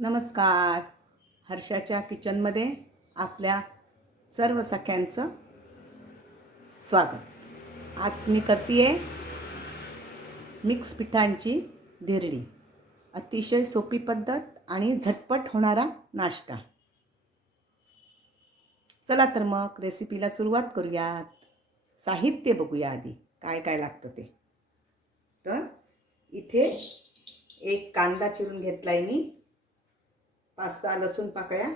नमस्कार. हर्षाच्या किचनमध्ये आपल्या सर्व सख्यांचं स्वागत. आज मी करते आहे मिक्स पिठांची धिरडी. अतिशय सोपी पद्धत आणि झटपट होणारा नाश्ता. चला तर मग रेसिपीला सुरुवात करूयात. साहित्य बघूया आधी. काय काय लागतं ते. तर इथे एक कांदा चिरून घेतला आहे मी. पाच सहा लसूण पाकळ्या.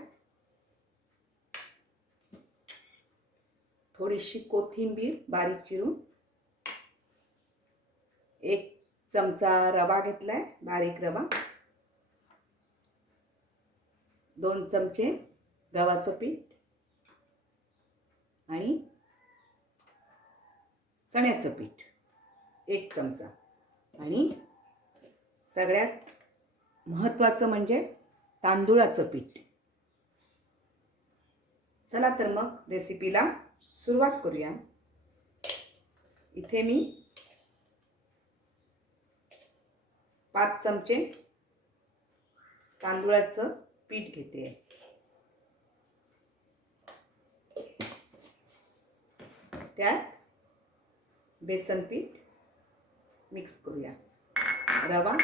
थोडीशी कोथिंबीर बारीक चिरून. एक चमचा रवा घेतलाय बारीक रवा. दोन चमचे गव्हाचं पीठ. आणि चण्याचं पीठ. एक चमचा. आणि सगळ्यात महत्त्वाचं म्हणजे तांदूळाचं पीठ. चला तर मग रेसिपीला सुरुवात करूया. इथे मी पाच चमचे तांदूळाचं पीठ घेते. त्यात बेसन पीठ मिक्स करूया. रवा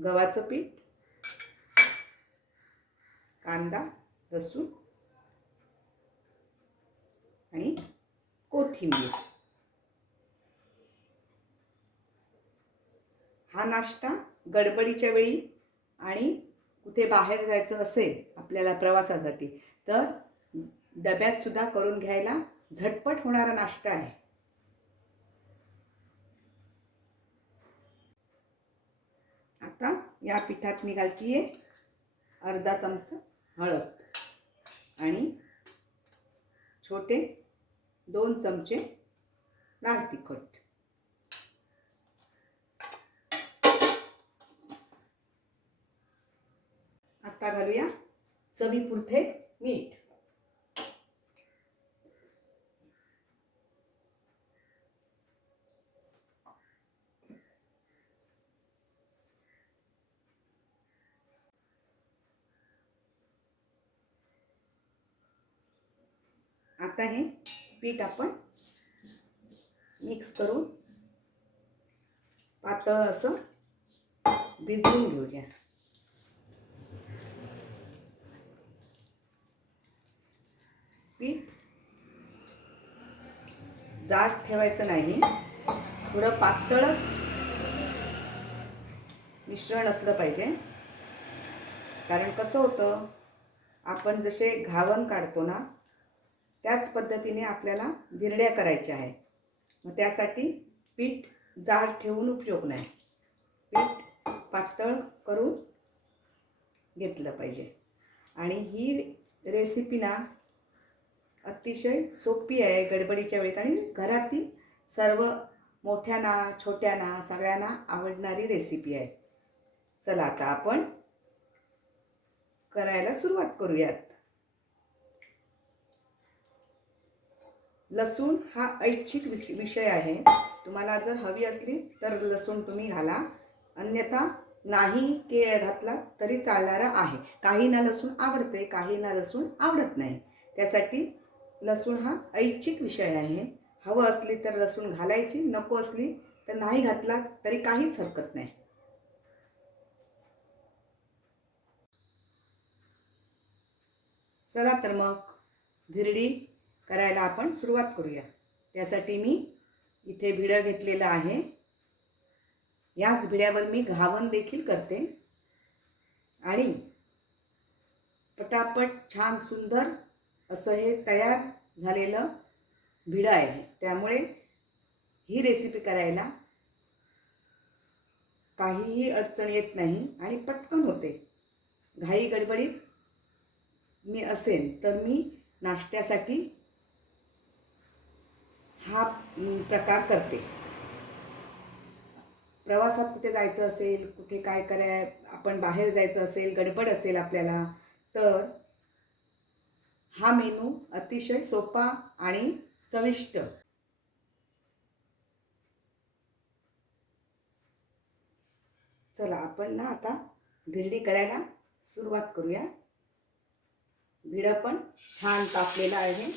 गव्हाचं पीठ कांदा लसूण आणि कोथिंबीर. हा नाश्ता गडबडीच्या वेळी आणि कुठे बाहेर जायचं असेल आपल्याला प्रवासासाठी तर डब्यात सुद्धा करून घ्यायला झटपट होणारा नाश्ता आहे आता या पिठात मी घालतीये अर्धा चमचा हळद. आणि छोटे दोन चमचे लाल तिखट. आता घालूया चवीपुरते मीठ. आता हे पीठ आपण मिक्स करून पातळ असं भिजवून घेऊया. पीठ जाड ठेवायचं नाही. थोडं पातळच मिश्रण असलं पाहिजे. कारण कसं होतं आपण जसे घावन काढतो ना त्याच पद्धतीने आपल्याला धिरड्या करायच्या आहेत. मग त्यासाठी पीठ जाड ठेवून उपयोग नाही. पीठ पातळ करून घेतलं पाहिजे. आणि ही रेसिपी ना अतिशय सोपी आहे गडबडीच्या वेळेत आणि घरातली सर्व मोठ्यांना छोट्यांना सगळ्यांना आवडणारी रेसिपी आहे. चला आता आपण करायला सुरुवात करूयात. लसूण हा ऐच्छिक विष विषय आहे. तुम्हाला जर हवी असली तर लसूण तुम्ही घाला. अन्यथा नाही के घातला तरी चालणारं आहे. काहींना लसूण आवडते काहींना लसूण आवडत नाही. त्यासाठी लसूण हा ऐच्छिक विषय आहे. हवं असली तर लसूण घालायची नको असली तर नाही घातला तरी काहीच हरकत नाही. चला तर मग धिरडी. करायला आपण सुरुवात करूया. त्यासाठी मी इथे भिडं घेतलेलं आहे. याच भिड्यावर मी घावन देखील करते. आणि पटापट छान सुंदर असं हे तयार झालेलं भिडं आहे. त्यामुळे ही रेसिपी करायला काहीही अडचण येत नाही आणि पटकन होते. घाई गडबडीत मी असेल तर मी नाश्त्यासाठी हा प्रकार करते. प्रवासात कुठे जायचं असेल कुठे काय कराय आपण बाहेर जायचं असेल गडबड असेल आपल्याला तर हा मेनू अतिशय सोपा आणि चविष्ट. चला आपण ना आता धिरडी करायला सुरुवात करूया. भिडं पण छान तापलेलं आहे.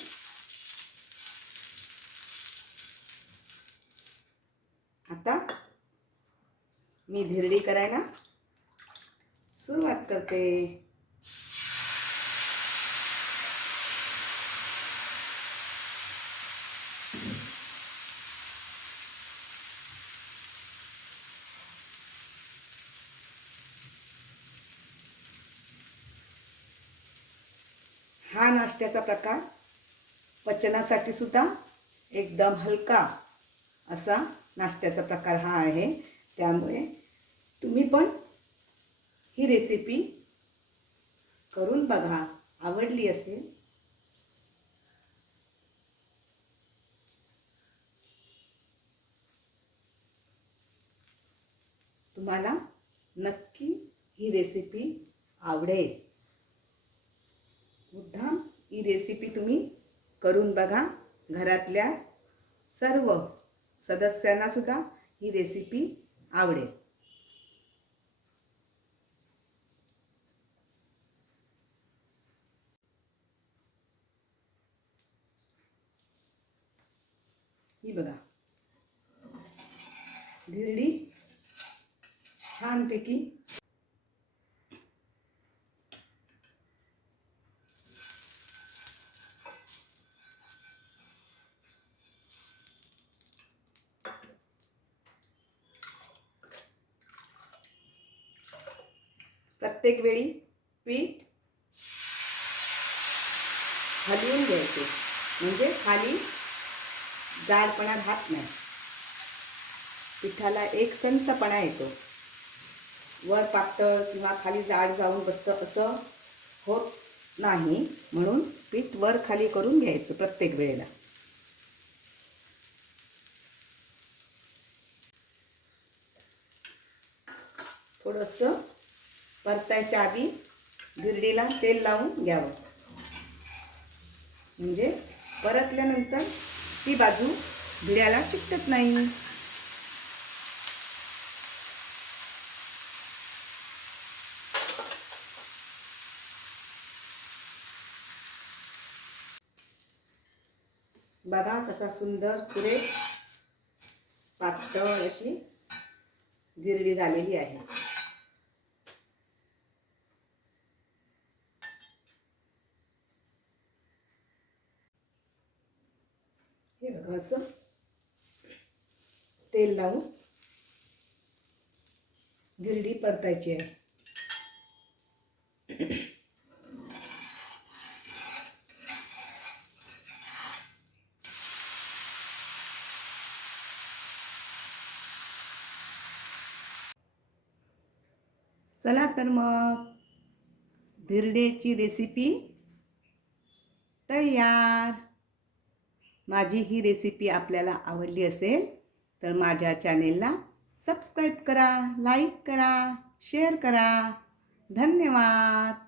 आता मी धिरडी करायला सुरुवात करते. हा नाश्त्याचा प्रकार पचनासाठी सुद्धा एकदम हलका असा नाश्त्याचा प्रकार हा आहे. त्यामुळे तुम्ही पण ही रेसिपी करून बघा. आवडली असेल. तुम्हाला नक्की ही रेसिपी आवडेल. मुद्दाम ही रेसिपी तुम्ही करून बघा. घरातल्या सर्व सदस्यांना सुद्धा ही रेसिपी आवडेल. ही बघा. धिरडी छानपैकी प्रत्येक वेळी पीठ हलवून घ्यायचे. म्हणजे खाली जाडपणा राहत नाही. पिठाला एक संतपणा येतो. वर पातळ किंवा खाली जाड जाऊन बसतं असं होत नाही. म्हणून पीठ वर खाली करून घ्यायचं प्रत्येक वेळेला. थोडंसं परतायच्या आधी गिरडीला तेल लावून घ्यावं. म्हणजे परतल्यानंतर ती बाजू भिड्याला चिकटत नाही. बघा कसा सुंदर सुरेख पातळ अशी गिरडी झालेली आहे. हे असं तेल लावून गिरडी परतायची आहे. चला तर मग धिरडेची रेसिपी तयार. माझी ही रेसिपी आपल्याला आवडली असेल तर माझ्या चॅनेलला सबस्क्राईब करा लाईक करा शेअर करा. धन्यवाद.